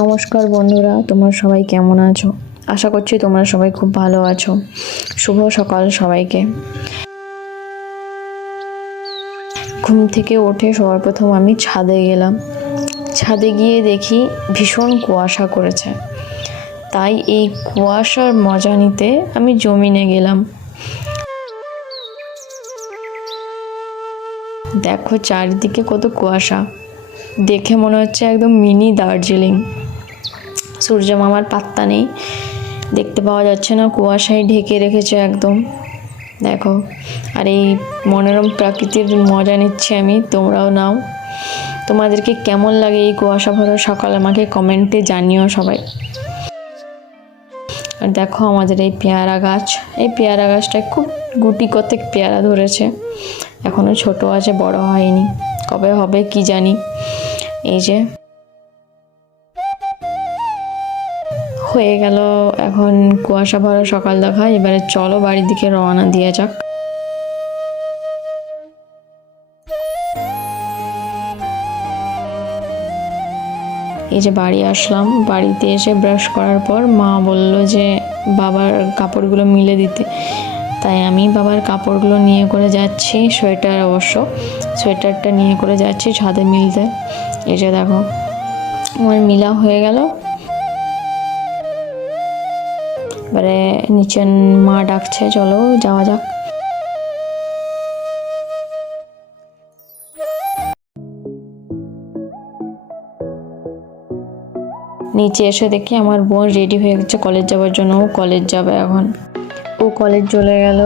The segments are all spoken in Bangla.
নমস্কার বন্ধুরা, তোমরা সবাই কেমন আছো? আশা করছি তোমরা সবাই খুব ভালো আছো। শুভ সকাল সবাইকে। ঘুম থেকে উঠে সবার প্রথম আমি ছাদে গেলাম। ছাদে গিয়ে দেখি ভীষণ কুয়াশা করেছে, তাই এই কুয়াশার মজা নিতে আমি জমিনে গেলাম। দেখো চারিদিকে কত কুয়াশা, দেখে মনে হচ্ছে একদম মিনি দার্জিলিং। সূর্য মামার পাত্তা নেই, দেখতে পাওয়া যাচ্ছে না, কুয়াশায় ঢেকে রেখেছে একদম। দেখো, আর এই মনোরম প্রাকৃতির মজা নিচ্ছি আমি, তোমরাও নাও। তোমাদেরকে কেমন লাগে এই কুয়াশা ভরা সকাল আমাকে কমেন্টে জানিও সবাই। আর দেখো আমাদের এই পেয়ারা গাছ, এই পেয়ারা গাছটায় খুব গুটি কতেক পেয়ারা ধরেছে, এখনো ছোট আছে, বড় হয়নি, কবে হবে কি জানি। এই যে হয়ে গেল এখন কুয়াশা ভরা সকাল দেখা। এবারে চলো বাড়ির দিকে রওনা দিয়ে যাক। এই যে বাড়ি আসলাম, বাড়িতে এসে ব্রাশ করার পর মা বলল যে বাবার কাপড়গুলো মিলে দিতে, তাই আমি বাবার কাপড়গুলো নিয়ে করে যাচ্ছি। সোয়েটার, অবশ্য সোয়েটারটা নিয়ে করে যাচ্ছি ছাদে মিলতে। এই যে দেখো আমার মিলা হয়ে গেল। এবারে নিচে মা ডাকছে, চলো যাওয়া যাক। নিচে এসে দেখি আমার বোন রেডি হয়ে গেছে কলেজ যাওয়ার জন্য। ও কলেজ যাবে এখন, ও কলেজ চলে গেল।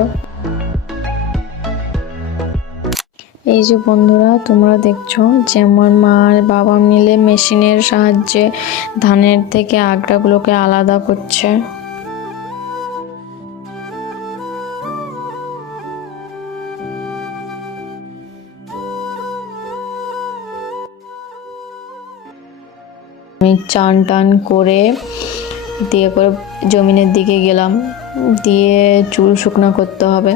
এই যে বন্ধুরা তোমরা দেখছো যে আমার মা আর বাবা মিলে মেশিনের সাহায্যে ধানের থেকে আগড়াগুলোকে আলাদা করছে। আমি চান টান করে দিয়ে করে জমিনের দিকে গেলাম, দিয়ে চুল শুকনো করতে হবে।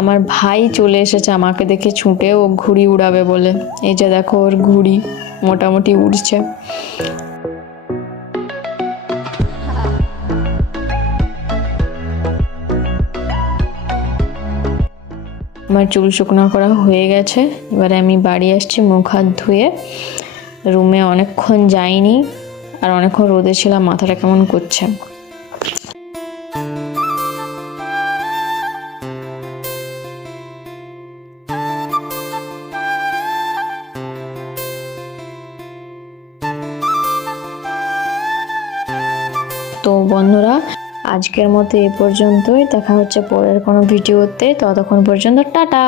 আমার ভাই চলে এসেছে আমাকে দেখে ছুটে, ও ঘুড়ি উড়াবে বলে। এই যে দেখো ওর ঘুড়ি মোটামুটি উড়ছে। আমার চুল শুকনো করা হয়ে গেছে, এবারে আমি বাড়ি আসছি মুখ হাত ধুয়ে। রুমে অনেকক্ষণ যাইনি, আর অনেকক্ষণ রোদে ছিলাম, মাথাটা কেমন করছে। তো বন্ধুরা আজকের মতো এ পর্যন্তই, দেখা হচ্ছে পরের কোনো ভিডিওতে। ততক্ষণ পর্যন্ত টাটা।